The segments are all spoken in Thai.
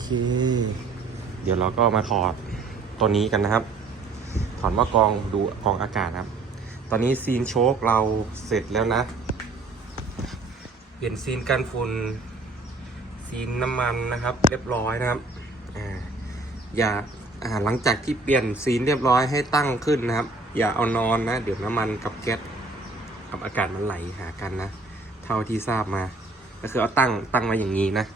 เค เดี๋ยวเราก็มาถอดตัวนี้กันนะครับ ถอดว่ากองดูกองอากาศนะครับ ตอนนี้ซีนโชคเราเสร็จแล้วนะ เปลี่ยนซีนกันฝุ่นซีนน้ำมันนะครับ เรียบร้อยนะครับอ่าอย่าอ่าหลังจากที่เปลี่ยนซีนเรียบร้อยให้ตั้งขึ้นนะครับ อย่าเอานอนนะ เดี๋ยวน้ำมันกับแก๊สกับอากาศมันไหลหากันนะ เท่าที่ทราบมา ก็คือเอาตั้งตั้งไว้อย่างนี้นะ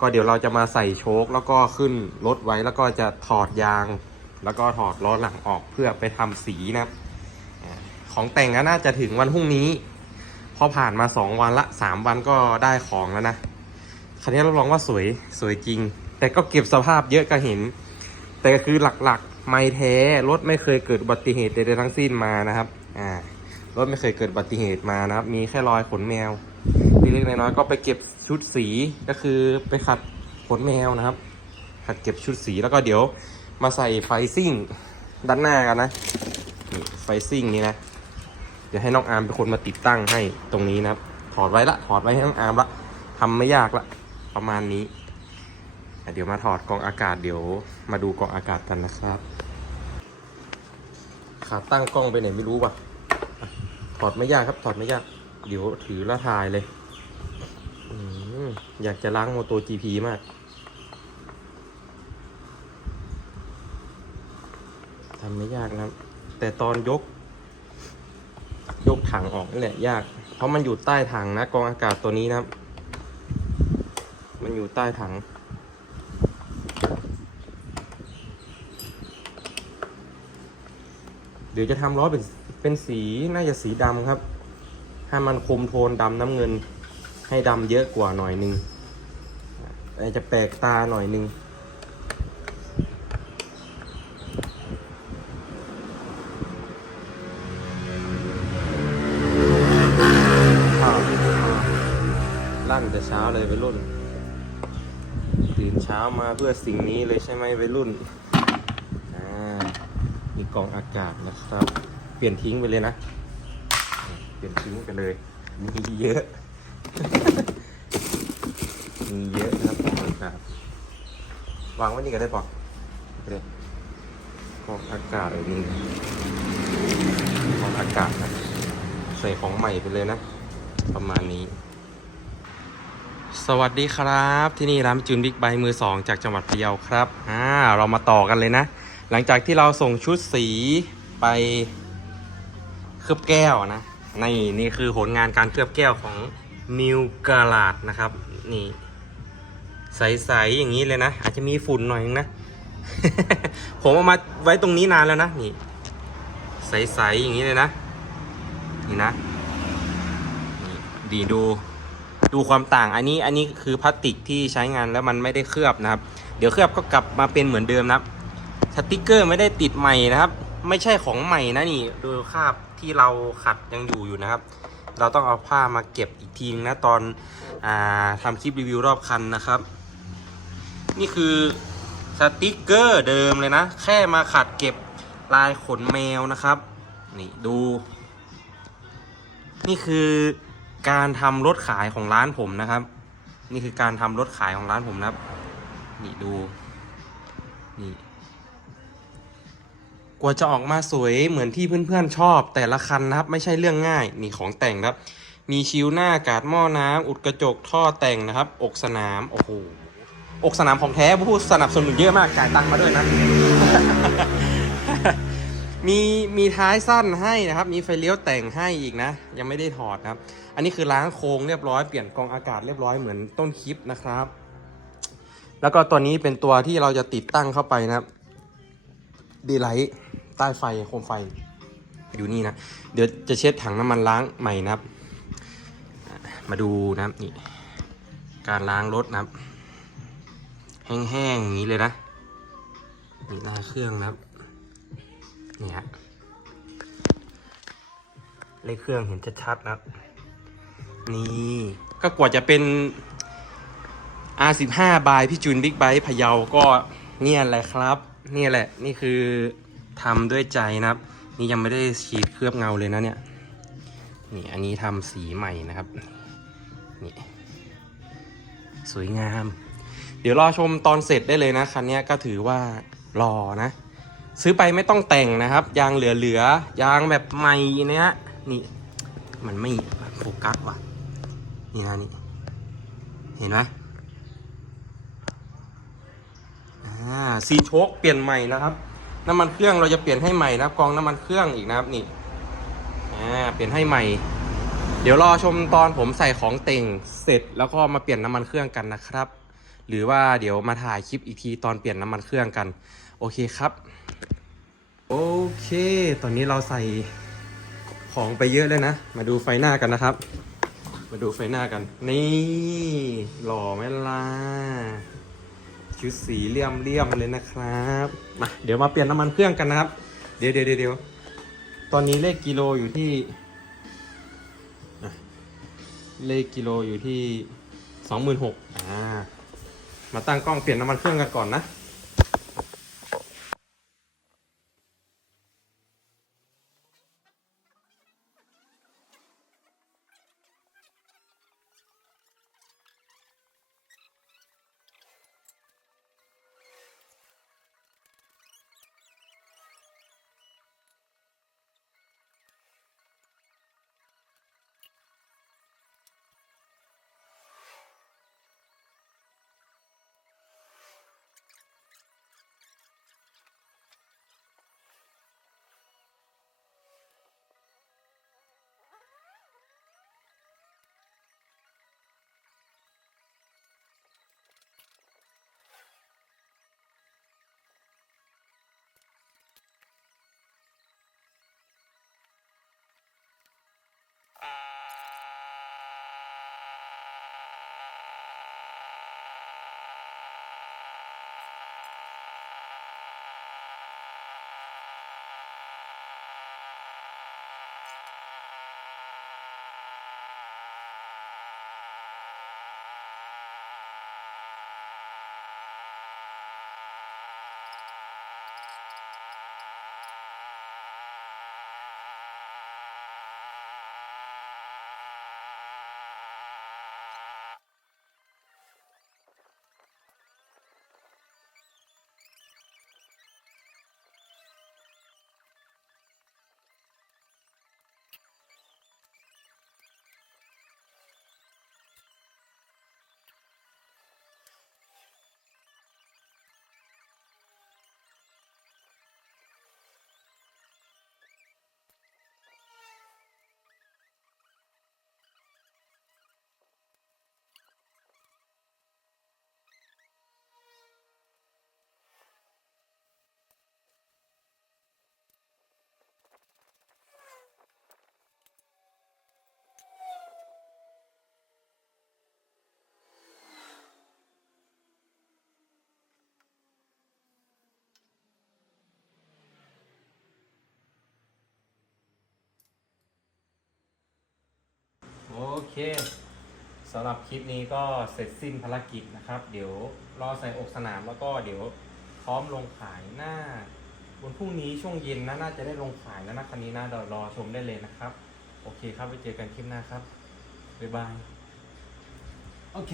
ก็เดี๋ยวเราจะมาใส่โชคแล้วก็ขึ้นรถไว้แล้วก็จะถอดยาง แล้วก็ถอดล้อหลังออกเพื่อไปทำสีนะครับของแต่งก็น่าจะถึงวันพรุ่งนี้ พอผ่านมา 2 วันละ 3 วันก็ได้ของแล้วนะคันนี้รับรองว่าสวยสวยจริง แต่ก็เก็บสภาพเยอะก็เห็น แต่ก็คือหลักๆ ไม่แท้รถไม่เคยเกิดอุบัติเหตุใดๆทั้งสิ้นมานะครับอ่ารถไม่เคยเกิดอุบัติเหตุมานะครับ มีแค่รอยขนแมวเล็กๆน้อยๆก็ไปเก็บ ชุดสีก็คือไปขัดขนแมวนะครับ ขัดเก็บชุดสีแล้วก็เดี๋ยวมาใส่ไฟซิ่งด้านหน้ากันนะไฟซิ่งนี่นะ เดี๋ยวให้น้องอาร์มเป็นคนมาติดตั้งให้ตรงนี้นะครับ ถอดไว้ละ ถอดไว้ให้น้องอาร์มละทำไม่ยากละ ประมาณนี้ เดี๋ยวมาถอดกองอากาศเดี๋ยวมาดูกองอากาศกันนะครับ ขาตั้งกล้องไปไหนไม่รู้ว่ะ ถอดไม่ยากครับ ถอดไม่ยาก เดี๋ยวถือและถ่ายเลย อยากจะล้างโมโต GP มาก ทำไม่ยากนะครับแต่ตอนยก ยกถังออกนี่แหละยาก เพราะมันอยู่ใต้ถังนะ กองอากาศตัวนี้นะ มันอยู่ใต้ถังเดี๋ยวจะทำล้อเป็นเป็นสีน่าจะสีดำครับ ให้มันคมโทนดำน้ำเงิน ให้ดำเยอะกว่าหน่อยนึงอาจจะแปลกตาหน่อยนึงลั่นแต่เช้าเลยไปรุ่น ตื่นเช้ามาเพื่อสิ่งนี้เลยใช่ไหมไปรุ่นอ่ามีกล่องอากาศนะครับ เปลี่ยนทิ้งไปเลยนะ เปลี่ยนทิ้งไปเลย มีเยอะ มีเยอะนะครับกล่องอากาศวางไว้นี่ก็ได้ปะเลยกล่องอากาศแบบนี้กล่องอากาศนะใส่ของใหม่ไปเลยนะ ประมาณนี้ สวัสดีครับ ที่นี่ร้านจูนบิ๊กไบมือสองจากจังหวัดพะเยาครับอ่าเรามาต่อกันเลยนะ หลังจากที่เราส่งชุดสีไปเคลือบแก้วนะนี่นี่คือผลงานการเคลือบแก้วของ นิวกาลาดนะครับ นี่ ใสๆอย่างนี้เลยนะ อาจจะมีฝุ่นหน่อยนึงนะ ผมเอามาไว้ตรงนี้นานแล้วนะ นี่ ใสๆอย่างนี้เลยนะ นี่นะนี่ดีดูดูความต่างอันนี้อันนี้คือพลาสติกที่ใช้งานแล้วมันไม่ได้เคลือบนะครับ เดี๋ยวเคลือบก็กลับมาเป็นเหมือนเดิมนะครับสติกเกอร์ไม่ได้ติดใหม่นะครับ ไม่ใช่ของใหม่นะนี่ดูคราบที่เราขัดยังอยู่อยู่นะครับ เราต้องเอาผ้ามาเก็บอีกทีนึงนะตอนอาทำคลิปรีวิวรอบคันนะครับ นี่คือสติกเกอร์เดิมเลยนะ แค่มาขัดเก็บลายขนแมวนะครับ นี่ดู นี่คือการทำรถขายของร้านผมนะครับ นี่คือการทำรถขายของร้านผมนะครับ นี่ดู นี่ กว่าจะออกมาสวยเหมือนที่เพื่อนๆชอบ แต่ละคันนะครับ ไม่ใช่เรื่องง่าย นี่ของแต่งครับ มีชิวหน้ากาดหม้อน้ำอุดกระจกท่อแต่งนะครับ อกสนามโอ้โหอกสนามของแท้ผู้สนับสนุนเยอะมากจ่ายตังค์มาด้วยนะมีมีท้ายสั้นให้นะครับ มีไฟเลี้ยวแต่งให้อีกนะ ยังไม่ได้ถอดนะครับ อันนี้คือล้างโครงเรียบร้อยเปลี่ยนกองอากาศเรียบร้อยเหมือนต้นคลิปนะครับ แล้วก็ตัวนี้เป็นตัวที่เราจะติดตั้งเข้าไปนะครับดีไลท์ ใต้ไฟโคมไฟ อยู่นี่นะ เดี๋ยวจะเช็ดถังน้ำมันล้างใหม่นะครับ มาดูนะครับนี่ การล้างรถนะครับ แห้งๆอย่างนี้เลยนะนี่หน้าเครื่องนะครับนี่ฮะเลขเครื่องเห็นชัดๆนะครับนี่ก็กว่าจะเป็น R15 บายพี่จูนบิ๊กไบค์พะเยาก็เนี่ยแหละครับ เนี่ยแหละนี่คือ ทำด้วยใจนะครับ นี่ยังไม่ได้ฉีดเคลือบเงาเลยนะเนี่ยนี่อันนี้ทำสีใหม่นะครับนี่สวยงาม เดี๋ยวรอชมตอนเสร็จได้เลยนะคันนี้ก็ถือว่ารอนะ ซื้อไปไม่ต้องแต่งนะครับ ยางเหลือๆยางแบบใหม่เนี้ยนี่มันไม่โฟกัสว่ะนี่นะนี่เห็นไหมอ่าซีโชคเปลี่ยนใหม่นะครับ น้ำมันเครื่องเราจะเปลี่ยนให้ใหม่นะกรองน้ำมันเครื่องอีกนะครับนี่อ่าเปลี่ยนให้ใหม่ เดี๋ยวรอชมตอนผมใส่ของเต่งเสร็จแล้วก็มาเปลี่ยนน้ำมันเครื่องกันนะครับ หรือว่าเดี๋ยวมาถ่ายคลิปอีกทีตอนเปลี่ยนน้ำมันเครื่องกัน โอเคครับ โอเค ตอนนี้เราใส่ของไปเยอะเลยนะ มาดูไฟหน้ากันนะครับ มาดูไฟหน้ากัน นี่หล่อไหมล่ะ ชุดสีเลี่ยมเลี่ยมเลยนะครับมาเดี๋ยวมาเปลี่ยนน้ำมันเครื่องกันนะครับ เดี๋ยวเดี๋ยวเดี๋ยวตอนนี้เลขกิโลอยู่ที่เลขกิโลอยู่ที่สองหมื่นหกอ่ามาตั้งกล้องเปลี่ยนน้ำมันเครื่องกันก่อนนะ สำหรับคลิปนี้ก็เสร็จสิ้นภารกิจนะครับ เดี๋ยวรอใส่อกสนามแล้วก็เดี๋ยวพร้อมลงขายหน้าวันพรุ่งนี้ช่วงเย็นนะน่าจะได้ลงขายแล้วนะคันนี้นะเดี๋ยวรอชมได้เลยนะครับ โอเคครับไปเจอกันคลิปหน้าครับบ๊ายบายโอเค